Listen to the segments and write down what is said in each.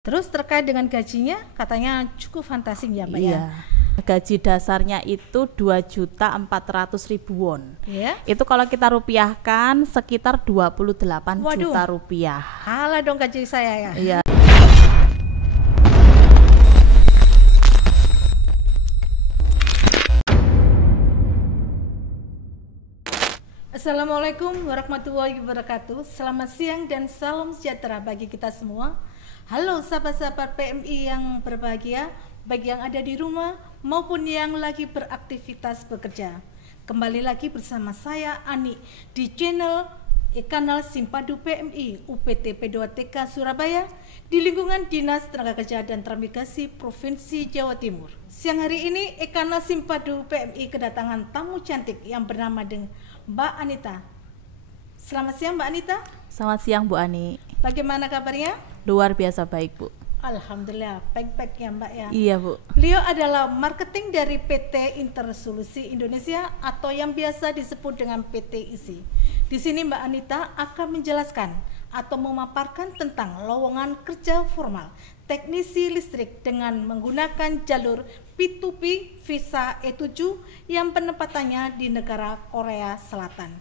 Terus terkait dengan gajinya katanya cukup fantastis ya Mbak ya? Gaji dasarnya itu 2.400.000 won. Iya. Itu kalau kita rupiahkan sekitar 28 Waduh, juta rupiah. kalah dong gaji saya ya. Iya. Assalamualaikum warahmatullahi wabarakatuh. Selamat siang dan salam sejahtera bagi kita semua. Halo sahabat-sahabat PMI yang berbahagia, baik yang ada di rumah maupun yang lagi beraktivitas bekerja. Kembali lagi bersama saya Ani di channel kanal Simpadu PMI UPT P2TK Surabaya di lingkungan Dinas Tenaga Kerja dan Transmigrasi Provinsi Jawa Timur. Siang hari ini kanal Simpadu PMI kedatangan tamu cantik yang bernama Mbak Anita. Selamat siang Mbak Anita. Selamat siang Bu Ani. Bagaimana kabarnya? Luar biasa baik Bu. Alhamdulillah, baik-baik ya Mbak ya. Iya Bu. Beliau adalah marketing dari PT Intersolusi Indonesia atau yang biasa disebut dengan PT ISI. Di sini Mbak Anita akan menjelaskan atau memaparkan tentang lowongan kerja formal teknisi listrik dengan menggunakan jalur P2P visa E7 yang penempatannya di negara Korea Selatan.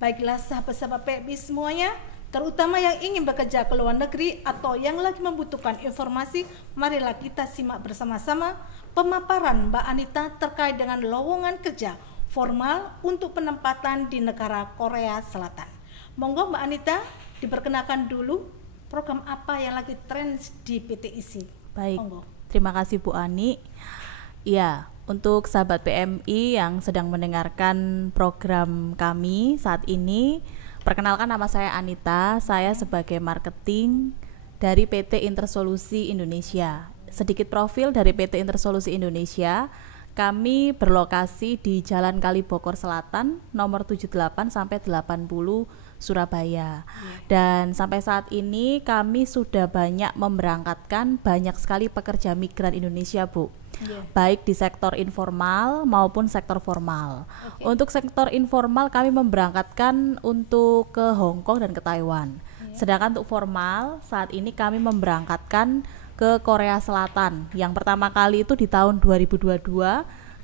Baiklah sahabat-sahabat PMI semuanya, terutama yang ingin bekerja ke luar negeri atau yang lagi membutuhkan informasi, marilah kita simak bersama-sama pemaparan Mbak Anita terkait dengan lowongan kerja formal untuk penempatan di negara Korea Selatan. Monggo Mbak Anita, diperkenalkan dulu program apa yang lagi tren di PT ISI. Baik, monggo. Terima kasih Bu Ani. Ya, untuk sahabat PMI yang sedang mendengarkan program kami saat ini, perkenalkan nama saya Anita, saya sebagai marketing dari PT Intersolusi Indonesia. Sedikit profil dari PT Intersolusi Indonesia, kami berlokasi di Jalan Kalibokor Selatan, nomor 78 sampai 80 Surabaya. Dan sampai saat ini kami sudah banyak memberangkatkan banyak sekali pekerja migran Indonesia, Bu. Baik di sektor informal maupun sektor formal. Untuk sektor informal kami memberangkatkan untuk ke Hong Kong dan ke Taiwan. Sedangkan untuk formal saat ini kami memberangkatkan ke Korea Selatan. Yang pertama kali itu di tahun 2022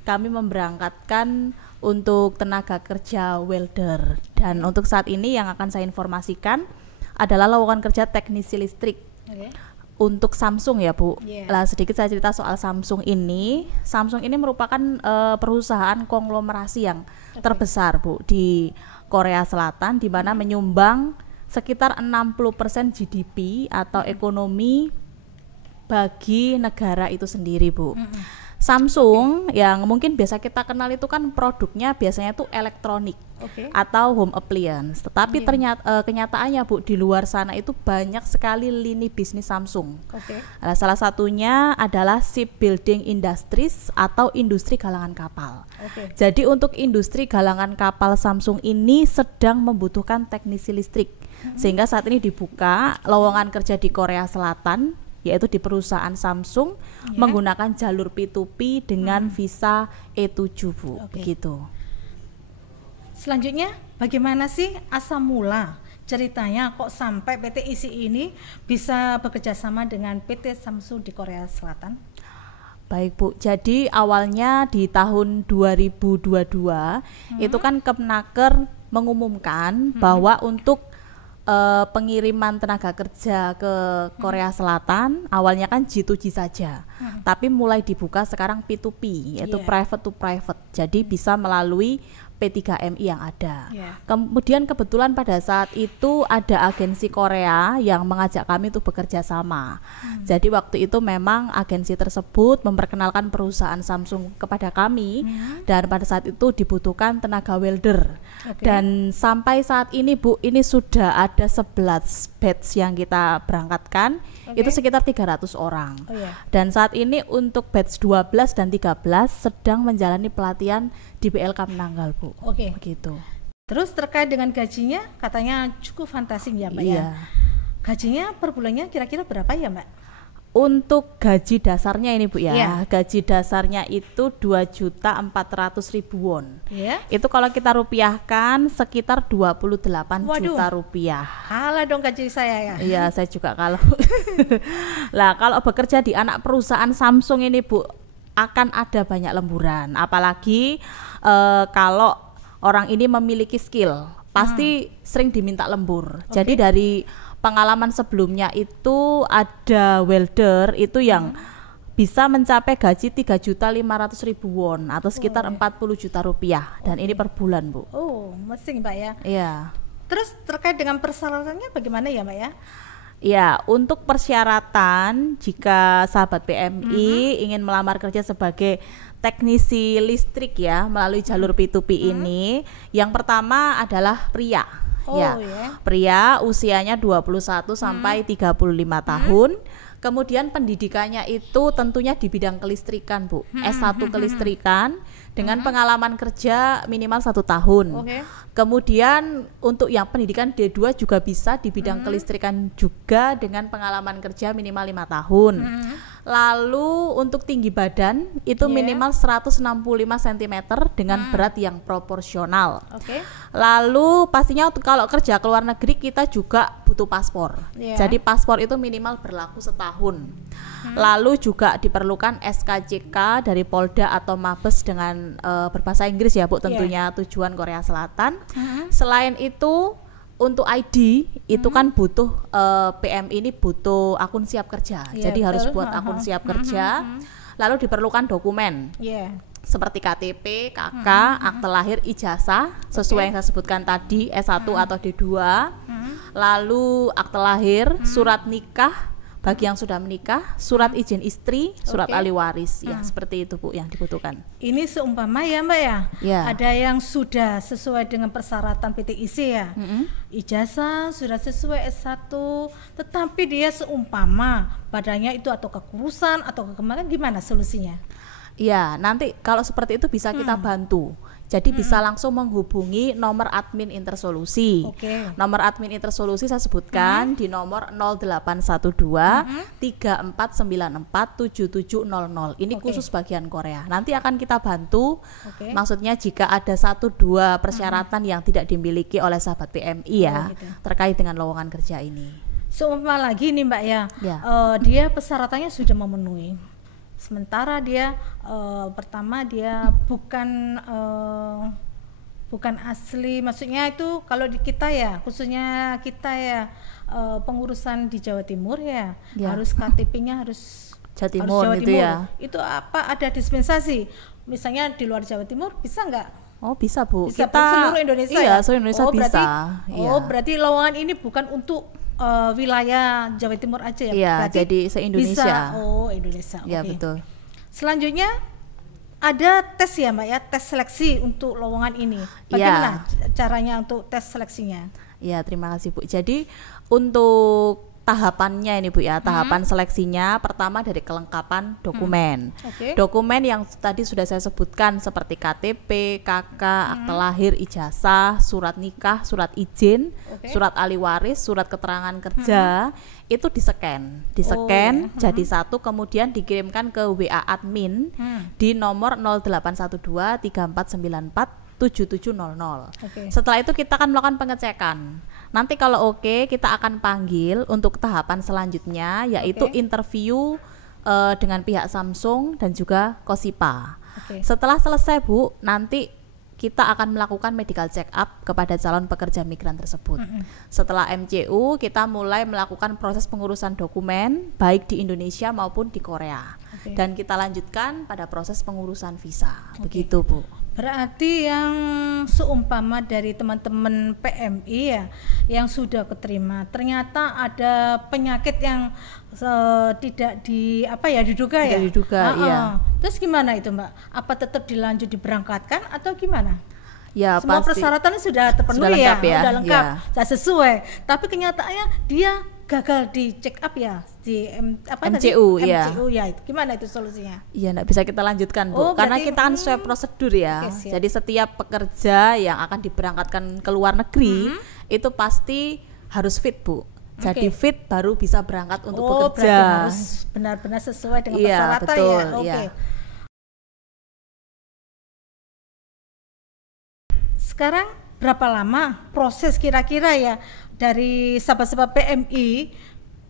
kami memberangkatkan untuk tenaga kerja welder. Dan untuk saat ini yang akan saya informasikan adalah lowongan kerja teknisi listrik. Untuk Samsung ya Bu. Lah sedikit saya cerita soal Samsung ini. Samsung ini merupakan perusahaan konglomerasi yang terbesar Bu di Korea Selatan, di mana menyumbang sekitar 60% GDP atau ekonomi bagi negara itu sendiri Bu. Samsung yang mungkin biasa kita kenal itu kan produknya biasanya tuh elektronik atau home appliance. Tetapi ternyata kenyataannya Bu, di luar sana itu banyak sekali lini bisnis Samsung. Nah, salah satunya adalah shipbuilding industries atau industri galangan kapal. Jadi untuk industri galangan kapal Samsung ini sedang membutuhkan teknisi listrik. Sehingga saat ini dibuka lowongan kerja di Korea Selatan, yaitu di perusahaan Samsung menggunakan jalur P2P dengan visa E7 Bu. Begitu. Selanjutnya, bagaimana sih asal mula ceritanya kok sampai PT ISI ini bisa bekerja sama dengan PT Samsung di Korea Selatan? Baik Bu, jadi awalnya di tahun 2022 itu kan Kemnaker mengumumkan bahwa untuk pengiriman tenaga kerja ke Korea Selatan awalnya kan G2G saja, tapi mulai dibuka sekarang P2P, yaitu private to private, jadi bisa melalui P3MI yang ada. Kemudian kebetulan pada saat itu ada agensi Korea yang mengajak kami untuk bekerja sama. Jadi waktu itu memang agensi tersebut memperkenalkan perusahaan Samsung kepada kami, dan pada saat itu dibutuhkan tenaga welder. Dan sampai saat ini Bu, ini sudah ada 11 batch yang kita berangkatkan, itu sekitar 300 orang. Dan saat ini untuk batch 12 dan 13 sedang menjalani pelatihan di BLK Menanggal Bu. Begitu. Terus terkait dengan gajinya katanya cukup fantastis ya Mbak ya. Gajinya per bulannya kira-kira berapa ya Mbak? Untuk gaji dasarnya ini Bu ya, Iya. gaji dasarnya itu 2.400.000 won. Ya. Itu kalau kita rupiahkan sekitar 28 Waduh. juta rupiah. Kalah dong gaji saya ya. Iya, saya juga kalau lah kalau bekerja di anak perusahaan Samsung ini Bu, akan ada banyak lemburan. Apalagi kalau orang ini memiliki skill, pasti sering diminta lembur. Jadi dari pengalaman sebelumnya itu ada welder itu yang bisa mencapai gaji 3.500.000 won atau sekitar 40 juta rupiah, dan ini per bulan Bu. Oh, mesin Mbak ya. Iya. Terus terkait dengan persyaratannya bagaimana ya Mbak ya? Ya, untuk persyaratan jika sahabat PMI ingin melamar kerja sebagai teknisi listrik ya melalui jalur P2P ini, yang pertama adalah pria. Ya, pria usianya 21 sampai 35 tahun. Kemudian pendidikannya itu tentunya di bidang kelistrikan Bu, S1 kelistrikan dengan pengalaman kerja minimal 1 tahun. Kemudian untuk yang pendidikan D2 juga bisa di bidang kelistrikan juga dengan pengalaman kerja minimal 5 tahun. Lalu untuk tinggi badan itu minimal 165 cm dengan berat yang proporsional. Lalu pastinya kalau kerja ke luar negeri kita juga butuh paspor. Jadi paspor itu minimal berlaku setahun. Lalu juga diperlukan SKCK dari Polda atau Mabes dengan berbahasa Inggris ya Bu, tentunya tujuan Korea Selatan. Selain itu untuk ID itu kan butuh PM ini butuh akun siap kerja. Jadi harus buat akun siap kerja. Lalu diperlukan dokumen. Seperti KTP, KK, akte lahir, ijazah sesuai yang saya sebutkan tadi, S1 atau D2. Lalu akte lahir, surat nikah bagi yang sudah menikah, surat izin istri, surat ahli waris. Ya, seperti itu Bu yang dibutuhkan. Ini seumpama ya Mbak ya. Ada yang sudah sesuai dengan persyaratan PTIC ya. Ijazah sudah sesuai S1, tetapi dia seumpama badannya itu atau kekurusan atau kekemaran, gimana solusinya? Ya, nanti kalau seperti itu bisa kita bantu. Jadi bisa langsung menghubungi nomor admin Intersolusi. Nomor admin Intersolusi saya sebutkan di nomor 0812 3494 7700. Ini khusus bagian Korea. Nanti akan kita bantu. Maksudnya jika ada 1-2 persyaratan yang tidak dimiliki oleh sahabat PMI ya, terkait dengan lowongan kerja ini. Seumpama lagi nih Mbak ya, dia persyaratannya sudah memenuhi. Sementara dia pertama dia bukan asli, maksudnya itu kalau di kita ya, khususnya kita ya pengurusan di Jawa Timur ya, harus KTP-nya harus Jawa Timur, Jawa gitu Timur. Ya. Itu apa ada dispensasi? Misalnya di luar Jawa Timur bisa nggak? Oh bisa Bu, bisa kita seluruh Indonesia. Iya, ya? seluruh Indonesia bisa. Berarti lowongan ini bukan untuk wilayah Jawa Timur aja ya? Iya, berarti jadi se-Indonesia. Bisa. Oh Indonesia. Iya betul. Selanjutnya ada tes ya Mbak ya, tes seleksi untuk lowongan ini. Bagaimana caranya untuk tes seleksinya? Ya, terima kasih Bu. Jadi untuk tahapannya ini Bu ya, tahapan seleksinya pertama dari kelengkapan dokumen. Dokumen yang tadi sudah saya sebutkan seperti KTP, KK, akte lahir, ijazah, surat nikah, surat izin, surat ahli waris, surat keterangan kerja, itu di-scan jadi satu, kemudian dikirimkan ke WA admin di nomor 0812 3494 7700. Setelah itu kita akan melakukan pengecekan. Nanti kalau kita akan panggil untuk tahapan selanjutnya, yaitu interview dengan pihak Samsung dan juga Kosipa. Setelah selesai Bu, nanti kita akan melakukan medical check up kepada calon pekerja migran tersebut. Setelah MCU, kita mulai melakukan proses pengurusan dokumen baik di Indonesia maupun di Korea. Dan kita lanjutkan pada proses pengurusan visa. Begitu Bu. Berarti yang seumpama dari teman-teman PMI ya yang sudah keterima, ternyata ada penyakit yang tidak diduga ya. Iya. Terus gimana itu Mbak? Apa tetap dilanjut diberangkatkan atau gimana? Ya, semua pasti persyaratannya sudah terpenuhi sudah lengkap sudah lengkap, sudah sesuai. Tapi kenyataannya dia gagal di check up ya di MCU ya. Gimana itu solusinya? Iya, enggak bisa kita lanjutkan Bu, karena kita kan sesuai prosedur ya. Jadi setiap pekerja yang akan diberangkatkan ke luar negeri itu pasti harus fit Bu. Jadi fit baru bisa berangkat untuk bekerja. Harus benar-benar sesuai dengan Iya, persyaratan betul, ya. Oke. iya. Sekarang berapa lama proses kira-kira ya dari sahabat-sahabat PMI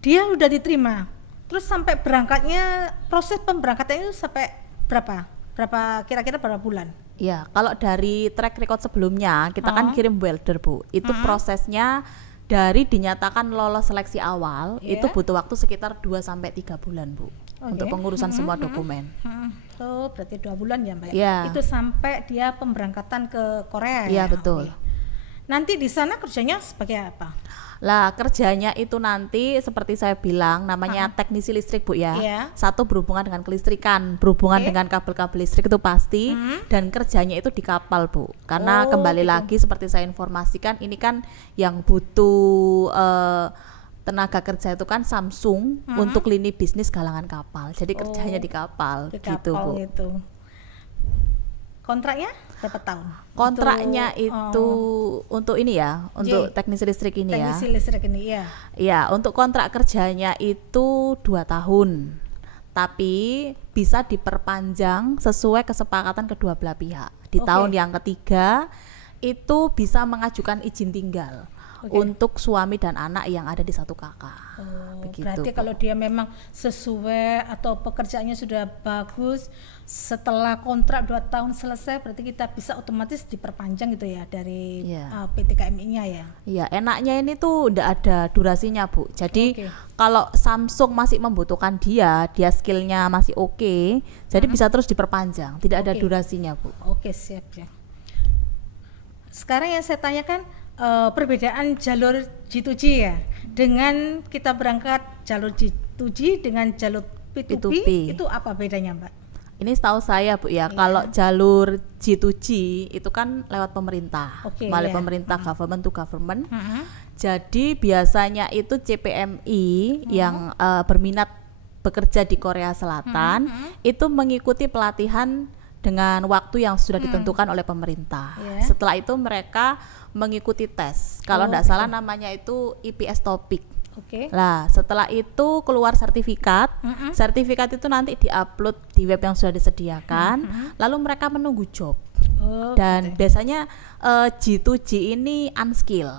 dia udah diterima, terus sampai berangkatnya, proses pemberangkatannya itu sampai berapa kira-kira berapa bulan? Ya, kalau dari track record sebelumnya kita kan kirim welder, Bu. Itu prosesnya dari dinyatakan lolos seleksi awal itu butuh waktu sekitar 2 sampai 3 bulan, Bu. Untuk pengurusan semua dokumen. Oh, berarti 2 bulan ya, Mbak? Ya. Itu sampai dia pemberangkatan ke Korea ya? Iya, betul. Oke. Nanti di sana kerjanya sebagai apa? Lah, kerjanya itu nanti seperti saya bilang namanya teknisi listrik, Bu ya. Iya. Satu berhubungan dengan kelistrikan, berhubungan dengan kabel-kabel listrik itu pasti, dan kerjanya itu di kapal, Bu. Karena kembali lagi seperti saya informasikan, ini kan yang butuh tenaga kerja itu kan Samsung untuk lini bisnis galangan kapal. Jadi kerjanya di kapal, Di gitu, kapal Bu. gitu. Kontraknya berapa tahun? Kontraknya itu untuk ini ya, untuk teknisi listrik ini ya. Teknisi listrik ini ya. Iya, untuk kontrak kerjanya itu 2 tahun. Tapi bisa diperpanjang sesuai kesepakatan kedua belah pihak. Di tahun yang ketiga itu bisa mengajukan izin tinggal untuk suami dan anak yang ada di satu kakak. Begitu, berarti kalau dia memang sesuai atau pekerjaannya sudah bagus, setelah kontrak 2 tahun selesai berarti kita bisa otomatis diperpanjang gitu ya dari PT KMI-nya ya. Iya, enaknya ini tuh udah ada durasinya, Bu. Jadi kalau Samsung masih membutuhkan dia skillnya masih oke, jadi bisa terus diperpanjang, tidak ada durasinya, Bu. Oke, siap ya. Sekarang yang saya tanyakan perbedaan jalur G2G ya, dengan kita berangkat jalur G2G dengan jalur P2P. Itu apa bedanya, Mbak? Ini setahu saya, Bu ya, kalau jalur G2G itu kan lewat pemerintah, melalui pemerintah, government to government. Jadi biasanya itu CPMI yang berminat bekerja di Korea Selatan itu mengikuti pelatihan dengan waktu yang sudah ditentukan oleh pemerintah. Setelah itu mereka mengikuti tes. Kalau tidak salah namanya itu IPS Topik. Lah, setelah itu keluar sertifikat. Sertifikat itu nanti diupload di web yang sudah disediakan. Lalu mereka menunggu job. Dan biasanya G2G ini unskill,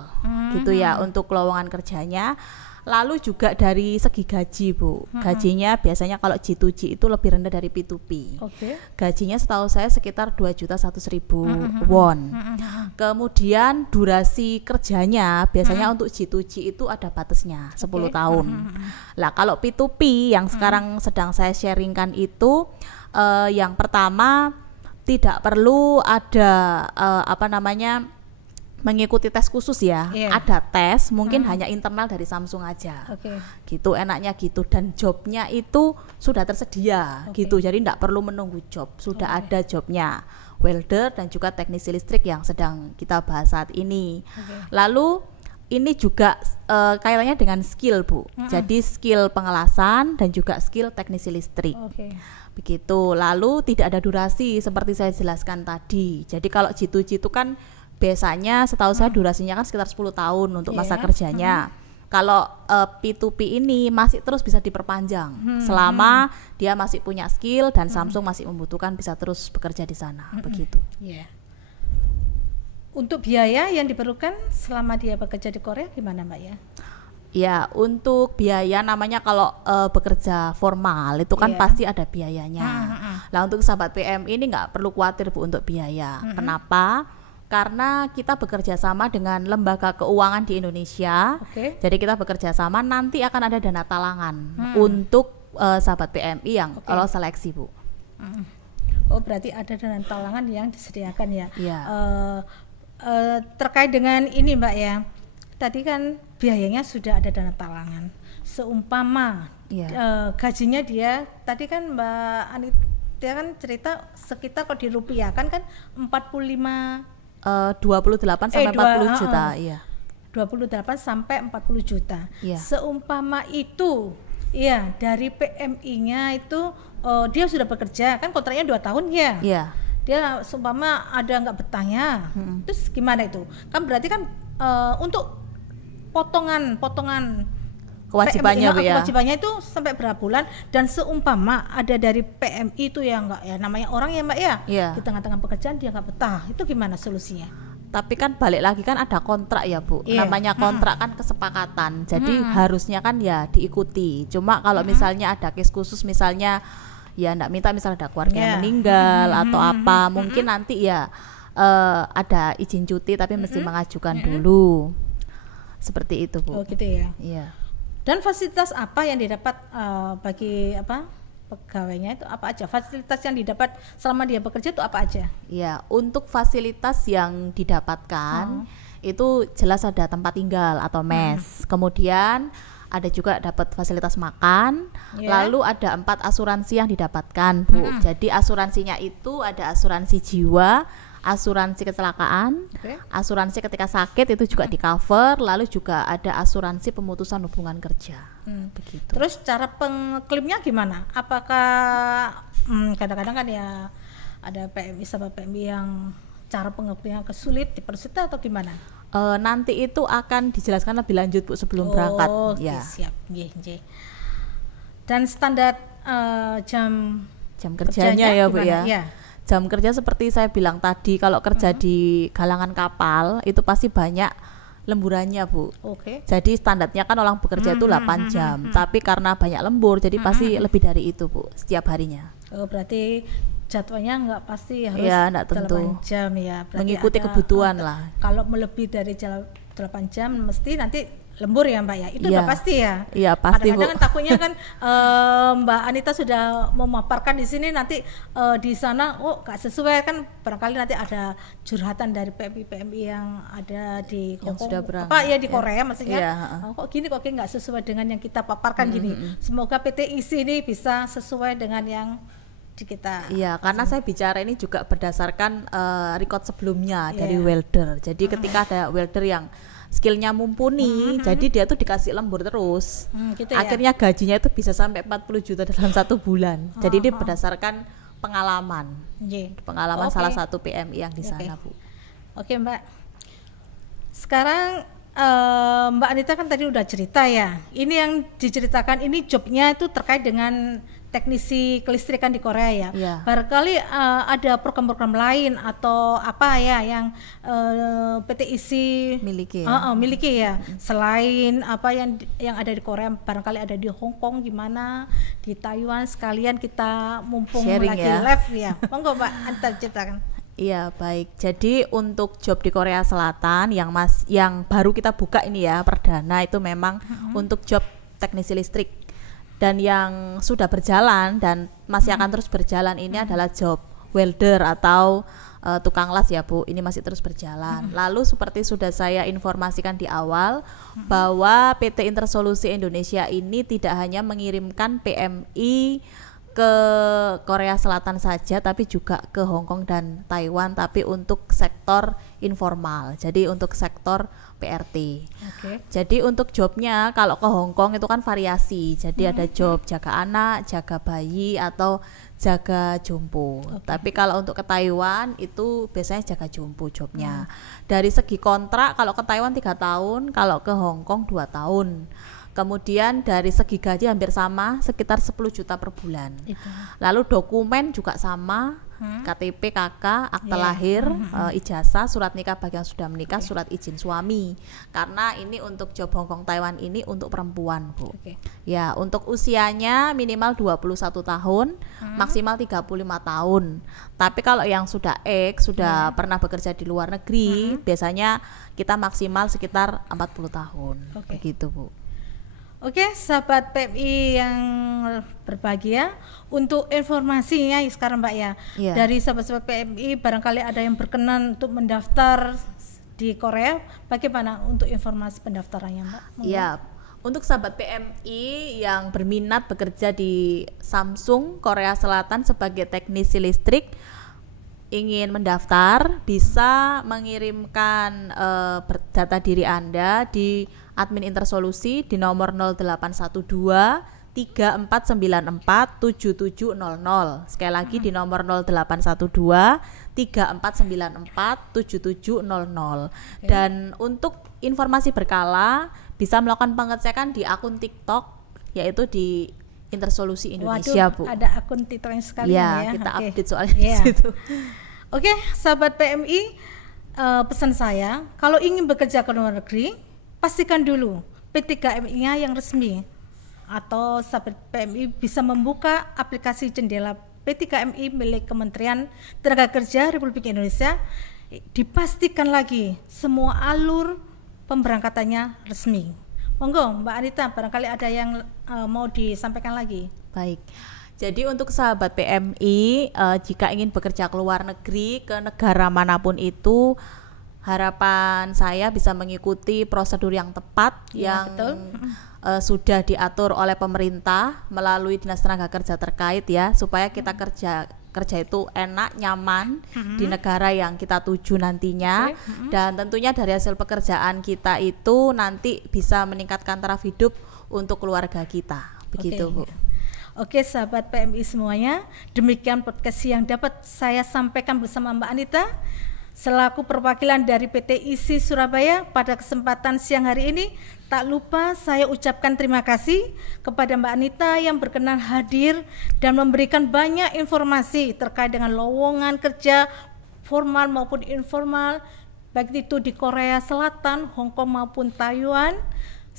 gitu ya untuk lowongan kerjanya. Lalu juga dari segi gaji, Bu. Gajinya biasanya kalau G2G itu lebih rendah dari P2P. Gajinya setahu saya sekitar 2.100.000 won. Kemudian durasi kerjanya biasanya untuk G2G itu ada batasnya 10 tahun. Lah kalau P2P yang sekarang sedang saya sharingkan itu yang pertama tidak perlu ada mengikuti tes khusus ya, ada tes mungkin hanya internal dari Samsung aja, gitu enaknya gitu, dan jobnya itu sudah tersedia gitu, jadi tidak perlu menunggu job, sudah ada jobnya, welder dan juga teknisi listrik yang sedang kita bahas saat ini. Lalu ini juga kaitannya dengan skill, Bu, jadi skill pengelasan dan juga skill teknisi listrik. Begitu. Lalu tidak ada durasi seperti saya jelaskan tadi, jadi kalau G2G itu kan biasanya setahu saya durasinya kan sekitar 10 tahun untuk masa kerjanya. Kalau P2P ini masih terus bisa diperpanjang selama dia masih punya skill dan Samsung masih membutuhkan, bisa terus bekerja di sana. Begitu. Untuk biaya yang diperlukan selama dia bekerja di Korea gimana, Mbak ya? Ya, untuk biaya namanya kalau bekerja formal itu kan pasti ada biayanya. Lah untuk sahabat PMI ini nggak perlu khawatir, Bu, untuk biaya. Kenapa? Karena kita bekerja sama dengan lembaga keuangan di Indonesia. Jadi kita bekerja sama, nanti akan ada dana talangan untuk sahabat PMI yang lolos seleksi, Bu. Oh, berarti ada dana talangan yang disediakan ya. Terkait dengan ini, Mbak ya, tadi kan biayanya sudah ada dana talangan. Seumpama gajinya dia, tadi kan Mbak Anita kan cerita sekitar kalau dirupiahkan kan 28 sampai 40 juta, 28 sampai 40 juta. Seumpama itu, dari PMI-nya itu dia sudah bekerja, kan kontraknya 2 tahun ya. Dia seumpama ada nggak betahnya, terus gimana itu? Kan berarti kan untuk potongan kewajibannya Bu ya. Kewajibannya itu sampai berapa bulan, dan seumpama ada dari PMI itu ya enggak ya, namanya orang ya Mbak ya, di tengah-tengah pekerjaan dia nggak betah, itu gimana solusinya? Tapi kan balik lagi kan ada kontrak ya Bu, namanya kontrak kan kesepakatan, jadi harusnya kan ya diikuti. Cuma kalau misalnya ada case khusus, misalnya ya enggak minta, misalnya ada keluarga yang meninggal atau apa, mungkin nanti ya ada izin cuti tapi mesti mengajukan dulu. Seperti itu Bu. Oh gitu ya. Iya. Dan fasilitas apa yang didapat bagi pegawainya itu apa aja? Fasilitas yang didapat selama dia bekerja itu apa aja? Ya, untuk fasilitas yang didapatkan itu jelas ada tempat tinggal atau mes. Kemudian ada juga dapat fasilitas makan. Lalu ada 4 asuransi yang didapatkan, Bu. Jadi asuransinya itu ada asuransi jiwa, asuransi kecelakaan, asuransi ketika sakit itu juga di cover, lalu juga ada asuransi pemutusan hubungan kerja. Begitu. Terus cara pengklaimnya gimana? Apakah kadang-kadang kan ya ada PMI sama PMI yang cara pengklaimnya kesulit, dipersulit atau gimana? Nanti itu akan dijelaskan lebih lanjut Bu sebelum berangkat. Ya. Siap. Dan standar jam kerjanya ya Bu ya. Ya. Jam kerja seperti saya bilang tadi, kalau kerja di galangan kapal itu pasti banyak lemburannya Bu. Jadi standarnya kan orang bekerja itu 8 jam, tapi karena banyak lembur jadi pasti lebih dari itu Bu setiap harinya. Oh berarti jadwalnya nggak pasti harus ya, 8 jam ya. Berarti mengikuti kebutuhan lah. Kalau melebihi dari 8 jam mesti nanti lembur ya Mbak ya, itu udah pasti ya. Iya pasti Bu. Kadang-kadang kan takutnya kan Mbak Anita sudah memaparkan di sini, nanti di sana nggak sesuai, kan barangkali nanti ada curhatan dari PMI yang ada di Hongkong, di Korea maksudnya. Kok gini kok nggak sesuai dengan yang kita paparkan gini. Semoga PT ISI ini bisa sesuai dengan yang di kita. Iya, karena saya bicara ini juga berdasarkan record sebelumnya dari welder. Jadi ketika ada welder yang skillnya mumpuni, jadi dia tuh dikasih lembur terus. Gitu akhirnya gajinya itu bisa sampai 40 juta dalam 1 bulan. Jadi ini berdasarkan pengalaman. Pengalaman salah satu PMI yang di sana, Bu. Oke, Mbak. Sekarang Mbak Anita kan tadi udah cerita ya. Ini yang diceritakan ini jobnya itu terkait dengan teknisi kelistrikan di Korea ya. Barangkali ada program-program lain atau apa ya yang PT ISI miliki ya. Selain apa yang ada di Korea, barangkali ada di Hong Kong, gimana di Taiwan, sekalian kita mumpung sharing lagi live ya. Monggo Mbak Anita ceritakan. Iya baik, jadi untuk job di Korea Selatan yang baru kita buka ini ya, perdana itu memang untuk job teknisi listrik. Dan yang sudah berjalan dan masih akan terus berjalan ini adalah job welder atau tukang las ya Bu, ini masih terus berjalan. Lalu seperti sudah saya informasikan di awal bahwa PT Intersolusi Indonesia ini tidak hanya mengirimkan PMI ke Korea Selatan saja, tapi juga ke Hong Kong dan Taiwan, tapi untuk sektor informal, jadi untuk sektor PRT. Jadi untuk jobnya kalau ke Hong Kong itu kan variasi, jadi ada job jaga anak, jaga bayi, atau jaga jompo. Tapi kalau untuk ke Taiwan itu biasanya jaga jompo jobnya. Dari segi kontrak kalau ke Taiwan 3 tahun, kalau ke Hong Kong 2 tahun. Kemudian dari segi gaji hampir sama, sekitar 10 juta per bulan. Lalu dokumen juga sama, KTP, KK, akta lahir, ijazah, surat nikah bagi yang sudah menikah, surat izin suami. Karena ini untuk job Hong Kong Taiwan ini untuk perempuan, Bu. Ya, untuk usianya minimal 21 tahun, maksimal 35 tahun. Tapi kalau yang sudah sudah pernah bekerja di luar negeri, biasanya kita maksimal sekitar 40 tahun. Begitu, Bu. Oke, sahabat PMI yang berbahagia, untuk informasinya sekarang Mbak ya, dari sahabat-sahabat PMI barangkali ada yang berkenan untuk mendaftar di Korea, bagaimana untuk informasi pendaftarannya Mbak? Iya, untuk sahabat PMI yang berminat bekerja di Samsung Korea Selatan sebagai teknisi listrik, ingin mendaftar bisa mengirimkan data diri Anda di admin Intersolusi di nomor 0812 3494 7700. Sekali lagi di nomor 0812 3494 7700. Dan untuk informasi berkala bisa melakukan pengecekan di akun TikTok, yaitu di Intersolusi Indonesia. Waduh, Bu. ada akun TikTok sekalian ya. Kita Oke. update soalnya di situ. Oke, sahabat PMI, pesan saya, kalau ingin bekerja ke luar negeri, pastikan dulu P3KMI-nya yang resmi. Atau sahabat PMI bisa membuka aplikasi jendela P3KMI milik Kementerian Tenaga Kerja Republik Indonesia. Dipastikan lagi semua alur pemberangkatannya resmi. Monggo Mbak Anita, barangkali ada yang mau disampaikan lagi. Baik. Jadi untuk sahabat PMI, jika ingin bekerja ke luar negeri, ke negara manapun itu, harapan saya bisa mengikuti prosedur yang tepat Ya, yang betul. Sudah diatur oleh pemerintah melalui Dinas Tenaga Kerja terkait ya, supaya kita kerja itu enak, nyaman di negara yang kita tuju nantinya. Dan tentunya dari hasil pekerjaan kita itu nanti bisa meningkatkan taraf hidup untuk keluarga kita. Begitu, Bu. Oke, sahabat PMI semuanya, demikian podcast yang dapat saya sampaikan bersama Mbak Anita selaku perwakilan dari PT ISI Surabaya pada kesempatan siang hari ini. Tak lupa saya ucapkan terima kasih kepada Mbak Anita yang berkenan hadir dan memberikan banyak informasi terkait dengan lowongan kerja formal maupun informal, baik itu di Korea Selatan, Hong Kong maupun Taiwan.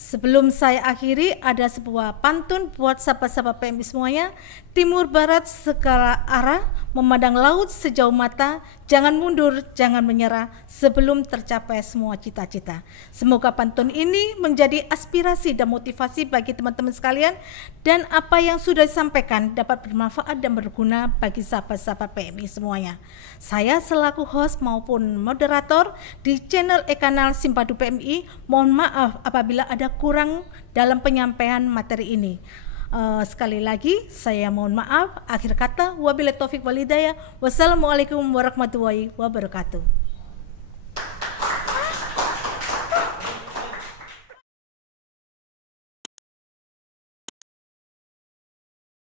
Sebelum saya akhiri, ada sebuah pantun buat sahabat-sahabat PMI semuanya. Timur barat segala arah, memandang laut sejauh mata, jangan mundur, jangan menyerah sebelum tercapai semua cita-cita. Semoga pantun ini menjadi aspirasi dan motivasi bagi teman-teman sekalian, dan apa yang sudah disampaikan dapat bermanfaat dan berguna bagi sahabat-sahabat PMI semuanya. Saya selaku host maupun moderator di channel e-kanal Simpadu PMI, mohon maaf apabila ada kurang dalam penyampaian materi ini. Sekali lagi saya mohon maaf. Akhir kata, wabillahi taufik wal hidayah. Wassalamualaikum warahmatullahi wabarakatuh.